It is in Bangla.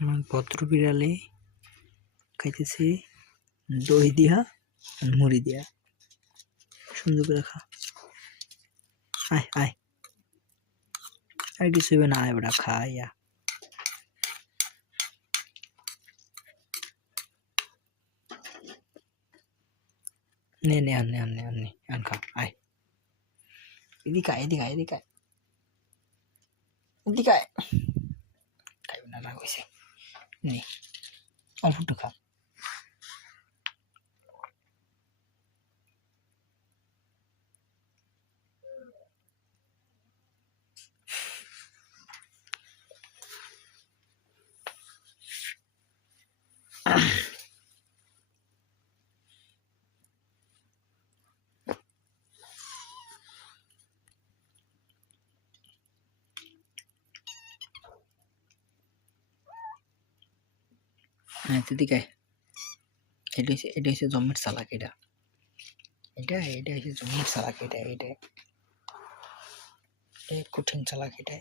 আমার ভদ্র বিড়ালে খাইতেছে দই দিয়া মুড়ি দিয়া। সুন্দর করে খা। আয় আয়, আর কিছু হবে না, আয় বেটা খাইয়া। নে নে আন নে আন নে আন নে আন খা, আয় এদিকে আয় এদিকে আয় এদিকে আয় এদিকে আয়। খাইবে না, রাগ হয়েছে। নে অল্প একটু খা। হ্যাঁ এদিকে আয়। এটা হচ্ছে জম্মের চালাক। এটা এটা এটা হচ্ছে জম্মের চালাক। এটা এটা কঠিন চালাক। এটা